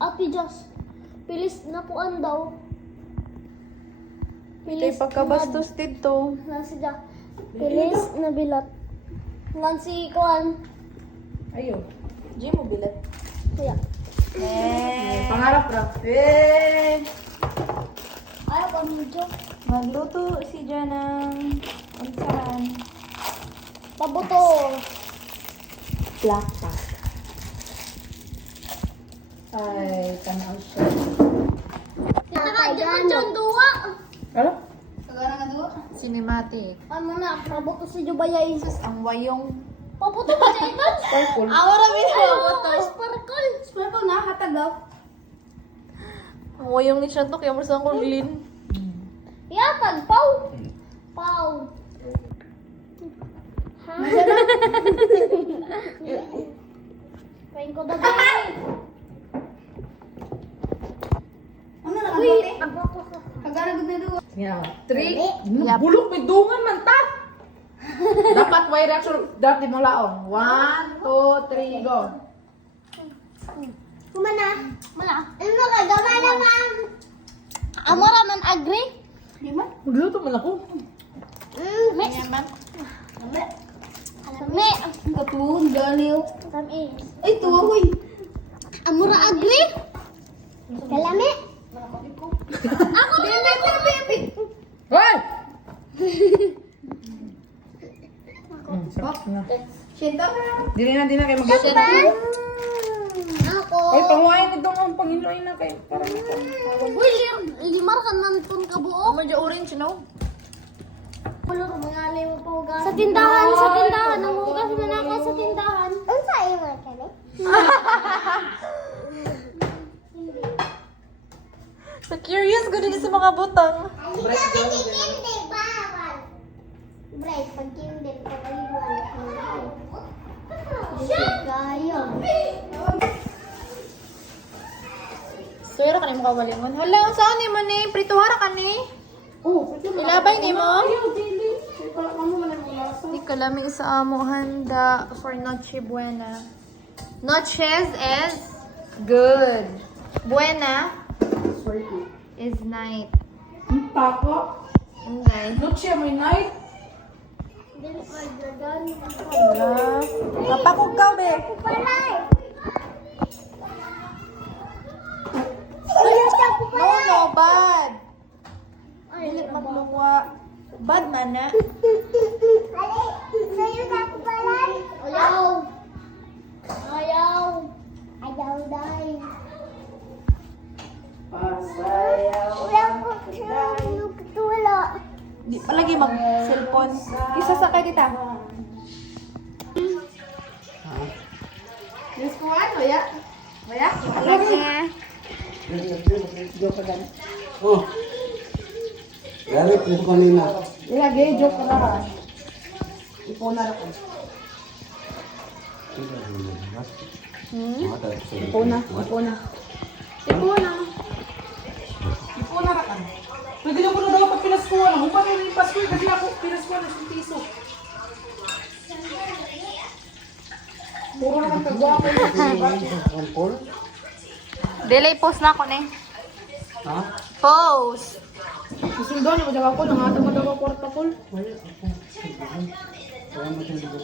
Ate Just. Pilis na puan daw. Kay pagkabastos dito. Nansi Jack. Pilis na bilat. Nansi Kuan. Ayo. Di mo bilat. Kuya. Pangarap ra. Ayaw pa mo Jack. Magluto si Jan ng unsahan. Pabuto. Black pack. Ay, tanaw siya. Tara, John Dua. Ano? Sagana nga duwa. Cinematic. Ano na, pabuto si Jubayay. Ang wayong Pabuto ba siya ito? purple. Awara ba siya? Sparkle. Sparkle na, hatagaw. Ang wayong ni siya to, kaya masang kong glin. Yatag, Pau. Pau. Ha? Kain ko ba Ano na Uy, kabote? ako. Sagana gud na duwa. Yeah. 3. Yup. Bulok, may dungan man ta. Dapat way reaction. Dapat di mo laong. 1, 2, 3, go. Kumana. Mana. Ano ka? Gamana, ma'am. Amora man agree? Di man? Magluto man ako. Me. man. Me. Gatuon, galiw. Kami. Ay, tuwa, huy. Amora agree? Kalami. Ako Baby. Hoy! Sarap na. Shinto? Dili na kayo magluto. Ako. Ay, panguhain ito ang Panginoon na kayo. Parang Uy, limar ka man itong kabuo. medyo orange, no? Sa tindahan, sa tindahan. Nangugas man ako sa tindahan. Ang sa iyo mga kani? So curious ko din sa mga butang. Break, pag kindi, pag-iwan. Gayo. Sira ka na yung makawalingon. Hala, saan ni mo ni? Prituhara ka ni? Oh, ito na. Ilabay ni mo? Ayaw, dili. Ay, parang ano man ang lasa. Hindi ka lamig sa amo handa for Noche Buena. Noches is good. Buena Sorry. is night. Ang tako. Hindi. Noche, may night. Hala. Kapakog ka, be. No, bad. Dili magluwa. Bad man na. Ayaw. Ayaw. Ayaw dahil. Pasayaw. Wala. Di palagi mag-cellphone. Isasakay kita. Yes, kuhan, maya. Maya? Oh. Galit nito kanina. Ilagay, joke ka na. Ipunan ako. Ipuna. Ipuna. Ipunan ka. Pwede na mo na daw pag pinaskuhan. Kung paano yung paskuhan, kasi ako pinaskuhan ng piso. Puro naman kagwapo yung Delay post na ako ni. Ha? Post. Susundo niyo mo daw ako, nangatang mo daw ako kwarta ko. Kaya mo siya dito.